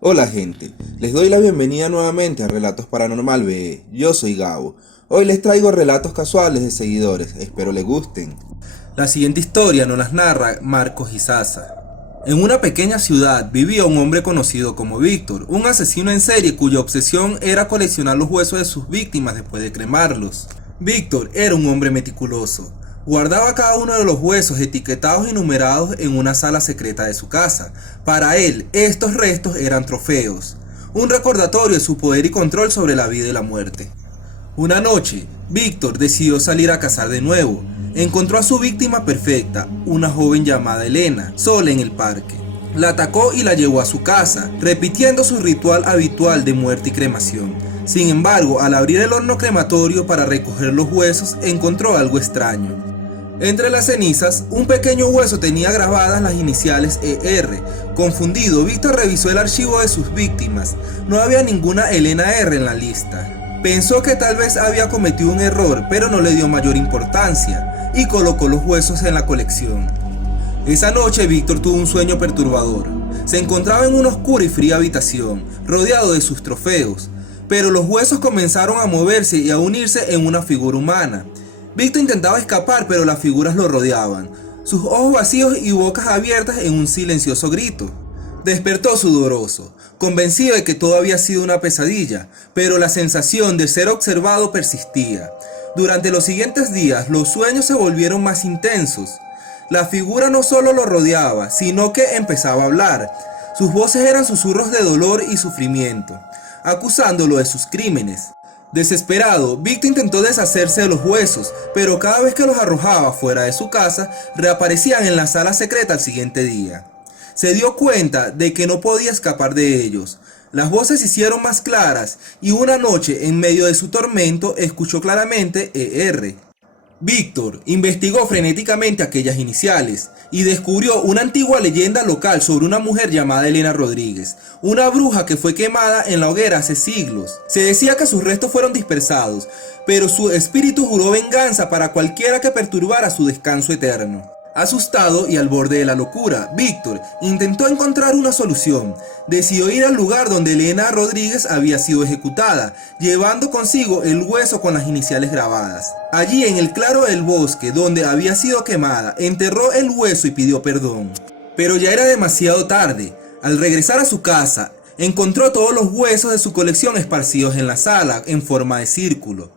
Hola gente, les doy la bienvenida nuevamente a Relatos Paranormal BE. Yo soy Gabo. Hoy les traigo relatos casuales de seguidores, espero les gusten. La siguiente historia nos las narra Marcos Izaza. En una pequeña ciudad vivía un hombre conocido como Víctor, un asesino en serie cuya obsesión era coleccionar los huesos de sus víctimas después de cremarlos. Víctor era un hombre meticuloso. Guardaba cada uno de los huesos etiquetados y numerados en una sala secreta de su casa. Para él, estos restos eran trofeos, un recordatorio de su poder y control sobre la vida y la muerte. Una noche, Víctor decidió salir a cazar de nuevo. Encontró a su víctima perfecta, una joven llamada Elena, sola en el parque. La atacó y la llevó a su casa, repitiendo su ritual habitual de muerte y cremación. Sin embargo, al abrir el horno crematorio para recoger los huesos, encontró algo extraño. Entre las cenizas, un pequeño hueso tenía grabadas las iniciales ER. Confundido, Víctor revisó el archivo de sus víctimas. No había ninguna Elena R en la lista. Pensó que tal vez había cometido un error, pero no le dio mayor importancia y colocó los huesos en la colección. Esa noche Víctor tuvo un sueño perturbador. Se encontraba en una oscura y fría habitación, rodeado de sus trofeos, pero los huesos comenzaron a moverse y a unirse en una figura humana. Víctor intentaba escapar, pero las figuras lo rodeaban, sus ojos vacíos y bocas abiertas en un silencioso grito. Despertó sudoroso, convencido de que todo había sido una pesadilla, pero la sensación de ser observado persistía. Durante los siguientes días, los sueños se volvieron más intensos. La figura no solo lo rodeaba, sino que empezaba a hablar. Sus voces eran susurros de dolor y sufrimiento, acusándolo de sus crímenes. Desesperado, Víctor intentó deshacerse de los huesos, pero cada vez que los arrojaba fuera de su casa, reaparecían en la sala secreta al siguiente día. Se dio cuenta de que no podía escapar de ellos. Las voces se hicieron más claras y una noche, en medio de su tormento, escuchó claramente ER. Víctor investigó frenéticamente aquellas iniciales y descubrió una antigua leyenda local sobre una mujer llamada Elena Rodríguez, una bruja que fue quemada en la hoguera hace siglos. Se decía que sus restos fueron dispersados, pero su espíritu juró venganza para cualquiera que perturbara su descanso eterno. Asustado y al borde de la locura, Víctor intentó encontrar una solución. Decidió ir al lugar donde Elena Rodríguez había sido ejecutada, llevando consigo el hueso con las iniciales grabadas. Allí, en el claro del bosque donde había sido quemada, enterró el hueso y pidió perdón. Pero ya era demasiado tarde. Al regresar a su casa, encontró todos los huesos de su colección esparcidos en la sala en forma de círculo.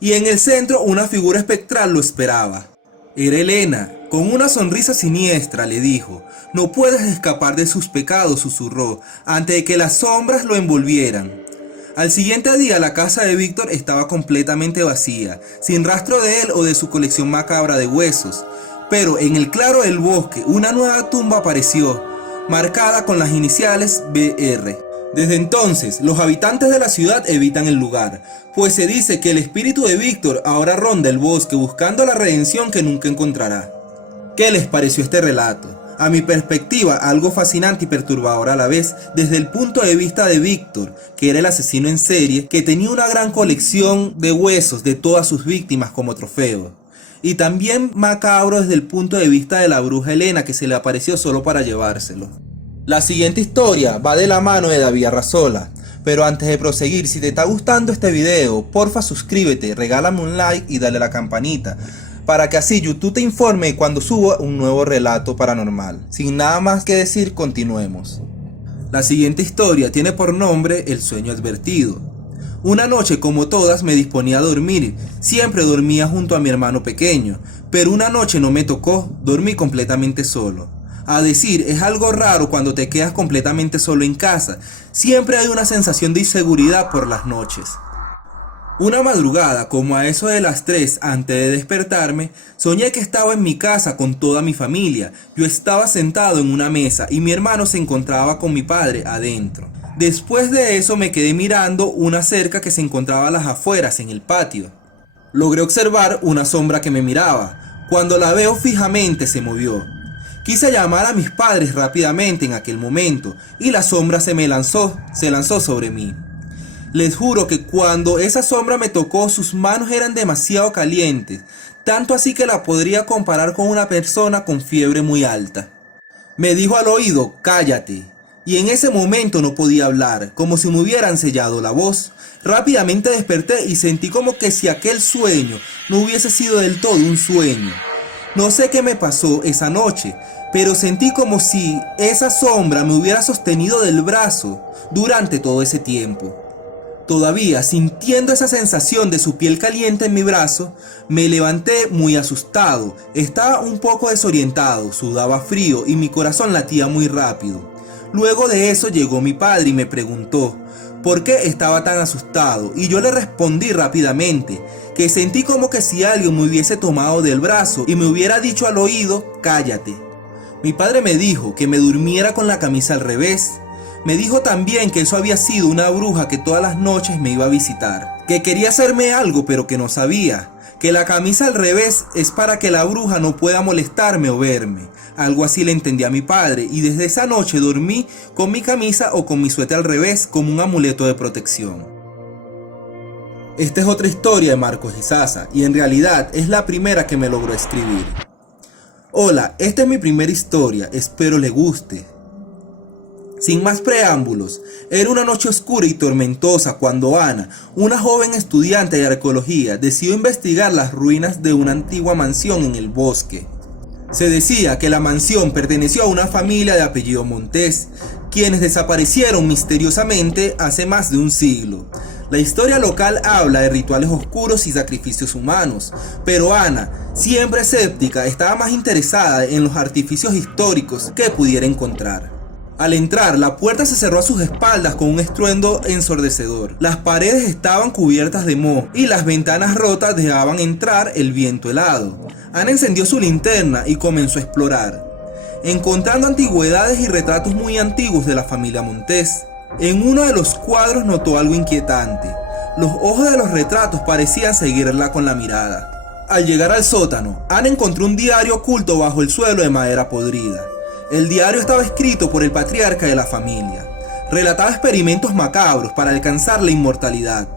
Y en el centro una figura espectral lo esperaba. Era Elena. Con una sonrisa siniestra le dijo: "No puedes escapar de sus pecados", susurró, antes de que las sombras lo envolvieran. Al siguiente día la casa de Víctor estaba completamente vacía, sin rastro de él o de su colección macabra de huesos. Pero en el claro del bosque una nueva tumba apareció, marcada con las iniciales BR. Desde entonces, los habitantes de la ciudad evitan el lugar, pues se dice que el espíritu de Víctor ahora ronda el bosque buscando la redención que nunca encontrará. ¿Qué les pareció este relato? A mi perspectiva, algo fascinante y perturbador a la vez, desde el punto de vista de Víctor, que era el asesino en serie, que tenía una gran colección de huesos de todas sus víctimas como trofeo. Y también macabro desde el punto de vista de la bruja Elena, que se le apareció solo para llevárselo. La siguiente historia va de la mano de David Arrazola. Pero antes de proseguir, si te está gustando este video, porfa suscríbete, regálame un like y dale a la campanita, para que así YouTube te informe cuando subo un nuevo relato paranormal. Sin nada más que decir, continuemos. La siguiente historia tiene por nombre El sueño advertido. Una noche, como todas, me disponía a dormir. Siempre dormía junto a mi hermano pequeño, pero una noche no me tocó, dormí completamente solo. A decir, es algo raro cuando te quedas completamente solo en casa. Siempre hay una sensación de inseguridad por las noches. Una madrugada, como a eso de las 3 antes de despertarme, soñé que estaba en mi casa con toda mi familia. Yo estaba sentado en una mesa y mi hermano se encontraba con mi padre adentro. Después de eso me quedé mirando una cerca que se encontraba a las afueras en el patio. Logré observar una sombra que me miraba. Cuando la veo fijamente se movió. Quise llamar a mis padres rápidamente en aquel momento y la sombra se lanzó sobre mí. Les juro que cuando esa sombra me tocó, sus manos eran demasiado calientes, tanto así que la podría comparar con una persona con fiebre muy alta. Me dijo al oído: "Cállate", y en ese momento no podía hablar, como si me hubieran sellado la voz. Rápidamente desperté y sentí como que si aquel sueño no hubiese sido del todo un sueño. No sé qué me pasó esa noche, pero sentí como si esa sombra me hubiera sostenido del brazo durante todo ese tiempo. Todavía sintiendo esa sensación de su piel caliente en mi brazo, me levanté muy asustado. Estaba un poco desorientado, sudaba frío y mi corazón latía muy rápido. Luego de eso llegó mi padre y me preguntó por qué estaba tan asustado, y yo le respondí rápidamente que sentí como que si alguien me hubiese tomado del brazo y me hubiera dicho al oído: cállate. Mi padre me dijo que me durmiera con la camisa al revés. Me dijo también que eso había sido una bruja que todas las noches me iba a visitar, que quería hacerme algo pero que no sabía, que la camisa al revés es para que la bruja no pueda molestarme o verme. Algo así le entendí a mi padre, y desde esa noche dormí con mi camisa o con mi suéter al revés como un amuleto de protección. Esta es otra historia de Marcos Izaza, y en realidad es la primera que me logró escribir. Hola, esta es mi primera historia, espero le guste. Sin más preámbulos, era una noche oscura y tormentosa cuando Ana, una joven estudiante de arqueología, decidió investigar las ruinas de una antigua mansión en el bosque. Se decía que la mansión perteneció a una familia de apellido Montes, quienes desaparecieron misteriosamente hace más de un siglo. La historia local habla de rituales oscuros y sacrificios humanos, pero Ana, siempre escéptica, estaba más interesada en los artificios históricos que pudiera encontrar. Al entrar, la puerta se cerró a sus espaldas con un estruendo ensordecedor. Las paredes estaban cubiertas de moho y las ventanas rotas dejaban entrar el viento helado. Ana encendió su linterna y comenzó a explorar, encontrando antigüedades y retratos muy antiguos de la familia Montes. En uno de los cuadros notó algo inquietante. Los ojos de los retratos parecían seguirla con la mirada. Al llegar al sótano, Ana encontró un diario oculto bajo el suelo de madera podrida. El diario estaba escrito por el patriarca de la familia. Relataba experimentos macabros para alcanzar la inmortalidad.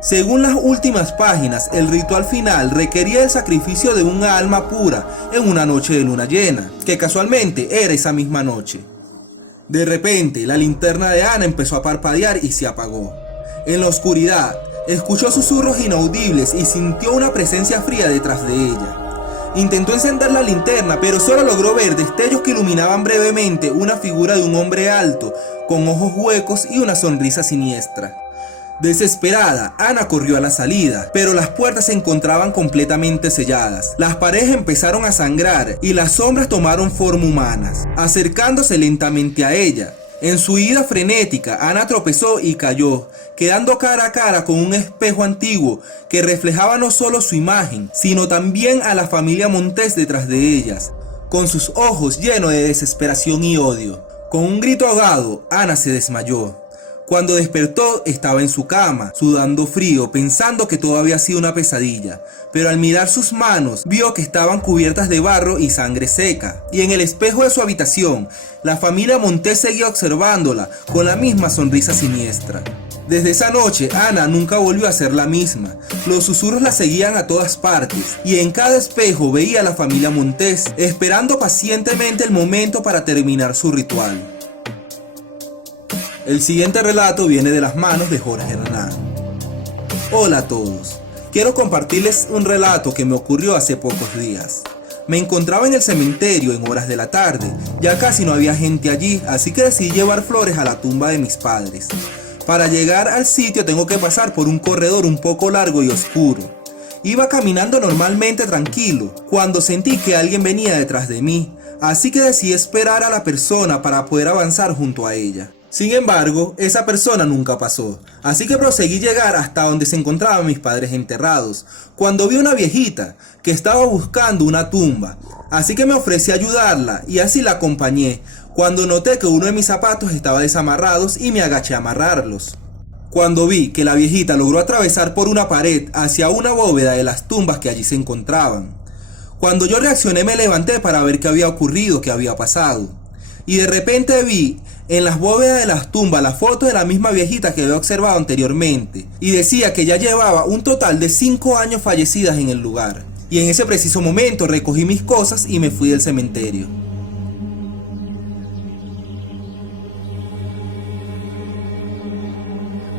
Según las últimas páginas, el ritual final requería el sacrificio de un alma pura en una noche de luna llena, que casualmente era esa misma noche. De repente, la linterna de Ana empezó a parpadear y se apagó. En la oscuridad, escuchó susurros inaudibles y sintió una presencia fría detrás de ella. Intentó encender la linterna, pero solo logró ver destellos que iluminaban brevemente una figura de un hombre alto, con ojos huecos y una sonrisa siniestra. Desesperada, Ana corrió a la salida, pero las puertas se encontraban completamente selladas. Las paredes empezaron a sangrar y las sombras tomaron forma humanas, acercándose lentamente a ella. En su huida frenética, Ana tropezó y cayó, quedando cara a cara con un espejo antiguo que reflejaba no solo su imagen, sino también a la familia Montes detrás de ellas, con sus ojos llenos de desesperación y odio. Con un grito ahogado, Ana se desmayó. Cuando despertó, estaba en su cama, sudando frío, pensando que todo había sido una pesadilla. Pero al mirar sus manos, vio que estaban cubiertas de barro y sangre seca. Y en el espejo de su habitación, la familia Montes seguía observándola con la misma sonrisa siniestra. Desde esa noche, Ana nunca volvió a ser la misma. Los susurros la seguían a todas partes, y en cada espejo veía a la familia Montes, esperando pacientemente el momento para terminar su ritual. El siguiente relato viene de las manos de Jorge Hernán. Hola a todos. Quiero compartirles un relato que me ocurrió hace pocos días. Me encontraba en el cementerio en horas de la tarde. Ya casi no había gente allí, así que decidí llevar flores a la tumba de mis padres. Para llegar al sitio tengo que pasar por un corredor un poco largo y oscuro. Iba caminando normalmente tranquilo, cuando sentí que alguien venía detrás de mí, así que decidí esperar a la persona para poder avanzar junto a ella. Sin embargo, esa persona nunca pasó, así que proseguí llegar hasta donde se encontraban mis padres enterrados, cuando vi una viejita que estaba buscando una tumba, así que me ofrecí a ayudarla y así la acompañé, cuando noté que uno de mis zapatos estaba desamarrados y me agaché a amarrarlos. Cuando vi que la viejita logró atravesar por una pared hacia una bóveda de las tumbas que allí se encontraban. Cuando yo reaccioné me levanté para ver qué había ocurrido, qué había pasado, y de repente vi en las bóvedas de las tumbas la foto de la misma viejita que había observado anteriormente, y decía que ya llevaba un total de 5 años fallecidas en el lugar. Y en ese preciso momento recogí mis cosas y me fui del cementerio.